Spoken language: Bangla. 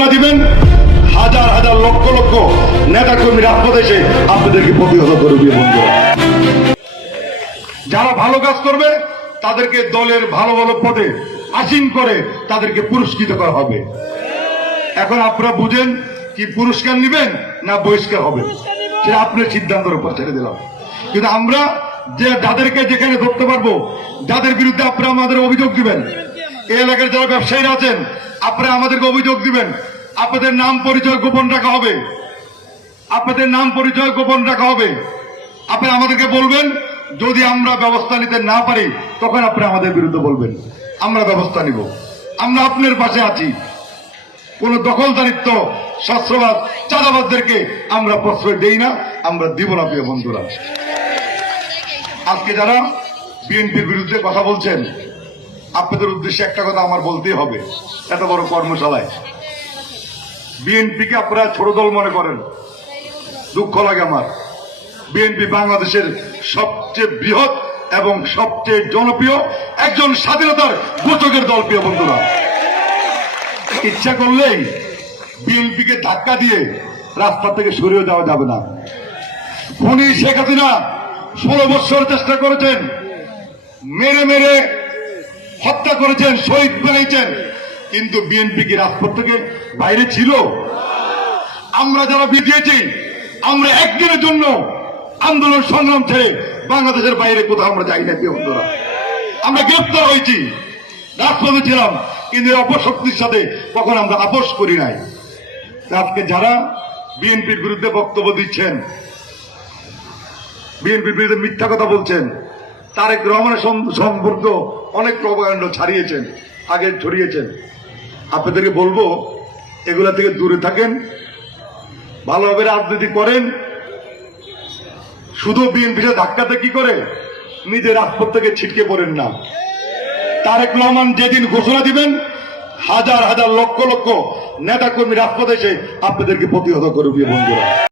ঘোষণা দিবেন। হাজার হাজার লক্ষ লক্ষ নেতা কর্মী রাজপথে আপনাদেরকে প্রতিহত করবে, বন্ধুরা। যারা ভালো কাজ করবে, তাদেরকে দলের ভালো ভালো পদে আসীন করে তাদেরকে পুরস্কৃত করা হবে। এখন আপনারা বুঝেন কি পুরস্কার নেবেন না বহিষ্কার হবে সেটা আপনার সিদ্ধান্তের উপর ছেড়ে দিলাম। কিন্তু আমরা যে যাদেরকে যেখানে ধরতে পারব, যাদের বিরুদ্ধে আপনারা আমাদের অভিযোগ দিবেন, এই এলাকার যারা ব্যবসায়ীরা আছেন, আপনারা আমাদেরকে অভিযোগ দিবেন আপনাদের নাম পরিচয় গোপন রাখা হবে। আপনাদের নাম পরিচয় গোপন রাখা হবে। আপনি আমাদেরকে বলবেন, যদি আমরা ব্যবস্থা নিতে না পারি, তখন আপনি আমাদের বিরুদ্ধে বলবেন। আমরা ব্যবস্থা নিব। আমরা আপনার পাশে আছি। কোন দখলদারিত্ব, শাস্ত্রবাদ চাঁদাবাদদেরকে আমরা প্রশ্রয় দেই না। আমরা দিব না, প্রিয় বন্ধুরা। আজকে যারা বিএনপির বিরুদ্ধে কথা বলছেন, আপনাদের উদ্দেশ্যে একটা কথা আমার বলতেই হবে। এত বড় কর্মশালায়। বিএনপিকে আপনারা ছোট দল মনে করেন। দুঃখ লাগে আমার। বিএনপি বাংলাদেশের সবচেয়ে বৃহৎ এবং সবচেয়ে জনপ্রিয় একজন স্বাধীনতার ঘোষকের দল, প্রিয় বন্ধুরা। ইচ্ছা করলেই বিএনপিকে ধাক্কা দিয়ে রাস্তা থেকে সরিয়ে দেওয়া যাবে না। খুনি শেখ হাসিনা ষোলো বছর চেষ্টা করেছেন, মেরে মেরে হত্যা করেছেন, শহীদ বানিয়েছেন কিন্তু বিএনপি কি রাজপথ থেকে বাইরে ছিল? আমরা যারা বিধিয়েছি আমরা একদিনের জন্য আন্দোলন সংগ্রাম ছেড়ে বাংলাদেশের বাইরে কোথাও আমরা যাই না বন্ধুরা? আমরা গ্রেপ্তার হয়েছি, রাজপথে ছিলাম, কিন্তু অপশক্তির সাথে কখন আমরা আপোষ করি নাই। আজকে যারা বিএনপির বিরুদ্ধে বক্তব্য দিচ্ছেন, বিএনপির বিরুদ্ধে মিথ্যা কথা বলছেন, তারেক রহমানের সম্পর্ক অনেক প্রবাকাণ্ড ছাড়িয়েছেন, আগে ছড়িয়েছেন। আপনাদেরকে বলব, এগুলা থেকে দূরে থাকেন, ভালোভাবে রাজনীতি করেন। শুধু বিএনপিতে ধাক্কাতে কি করে? নিজের রাজপথ থেকে ছিটকে পড়েন না। তারেক রহমান যেদিন ঘোষণা দিবেন, হাজার হাজার লক্ষ লক্ষ নেতা কর্মী রাজপথে এসে আপনাদেরকে প্রতিহত করবে বন্ধুরা।